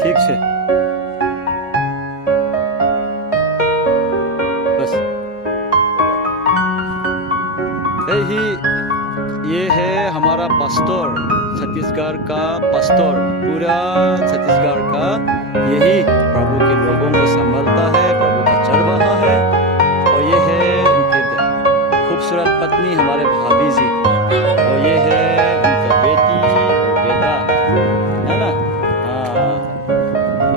ठीक से बस यही ये है हमारा पास्टर, छत्तीसगढ़ का पास्टर, पूरा छत्तीसगढ़ का यही प्रभु के लोगों को संभालता है, प्रभु का चरवाहा है। और ये है उनके खूबसूरत पत्नी हमारे भाभी जी, और ये है उनका बेटी और बेटा, है ना। हाँ,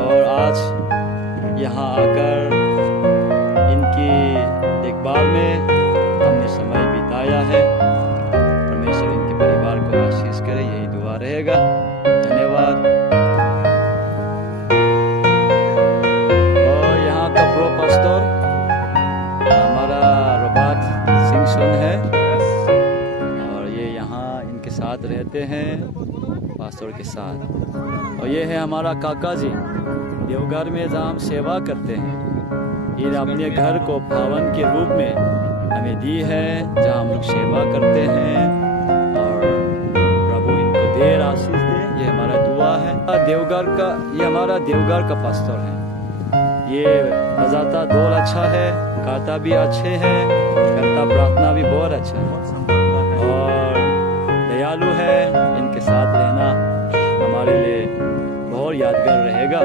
और आज यहाँ आकर इनकी देखभाल में हमने समय बिताया है। परमेश्वर इनके परिवार को आशीष करे, यही दुआ रहेगा। धन्यवाद। और यहाँ का प्रो पास्टर हमारा रोबर्ट सिंह है, और ये यहाँ इनके साथ रहते हैं पास्टर के साथ। और ये है हमारा काका जी, देवघर में जहाँ हम सेवा करते हैं। ये अपने घर को भवन के रूप में हमें दी है, जहाँ हम लोग सेवा करते हैं, और प्रभु इनको देर आशीष दे, ये हमारा दुआ है। देवघर का, ये हमारा देवघर का पास्टर है। ये बजाता ढोल अच्छा है, गाता भी अच्छे है, करता प्रार्थना भी बहुत अच्छा है, और दयालु है। इनके साथ रहना हमारे लिए बहुत यादगार रहेगा।